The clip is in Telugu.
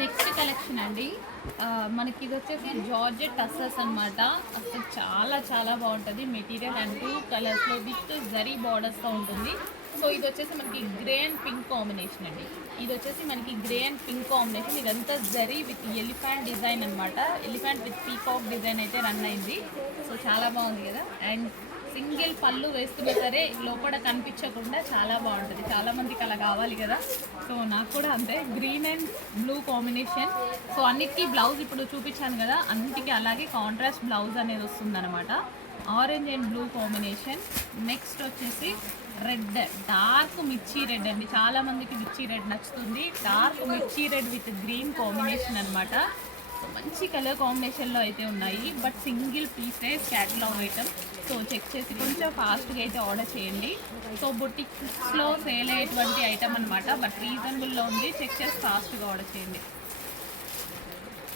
నెక్స్ట్ కలెక్షన్ అండి. మనకి ఇది వచ్చేసి జార్జెట్ టస్సర్స్ అనమాట. అసలు చాలా చాలా బాగుంటుంది మెటీరియల్. అండ్ 2 కలర్స్లో విత్ జరీ బార్డర్స్తో ఉంటుంది. సో ఇది వచ్చేసి మనకి గ్రే అండ్ పింక్ కాంబినేషన్ అండి. ఇది వచ్చేసి మనకి గ్రే అండ్ పింక్ కాంబినేషన్. ఇదంతా జరీ విత్ ఎలిఫెంట్ డిజైన్ అనమాట. ఎలిఫెంట్ విత్ పీకాక్ డిజైన్ అయితే రన్ అయింది. సో చాలా బాగుంది కదా. అండ్ సింగిల్ పళ్ళు వేస్తున్నా సరే లోపల కనిపించకుండా చాలా బాగుంటుంది. చాలామందికి అలా కావాలి కదా. సో నాకు కూడా అంతే, green and blue combination. So అన్నిటికీ బ్లౌజ్ ఇప్పుడు చూపించాను కదా, అన్నిటికీ అలాగే కాంట్రాస్ట్ బ్లౌజ్ అనేది వస్తుందన్నమాట. Orange and blue combination. Next వచ్చేసి రెడ్, డార్క్ మిర్చి రెడ్ అండి. చాలామందికి మిర్చి రెడ్ నచ్చుతుంది. డార్క్ మిర్చి రెడ్ విత్ గ్రీన్ కాంబినేషన్ అనమాట. సో మంచి కలర్ కాంబినేషన్లో అయితే ఉన్నాయి. బట్ సింగిల్ పీసే క్యాటలాగ్ ఐటమ్. సో చెక్ చేసి కొంచెం ఫాస్ట్గా అయితే ఆర్డర్ చేయండి. సో బుటిక్స్లో సేల్ అయ్యేటువంటి ఐటమ్ అనమాట. బట్ రీజనబుల్లో ఉంది. చెక్ చేసి ఫాస్ట్గా ఆర్డర్ చేయండి.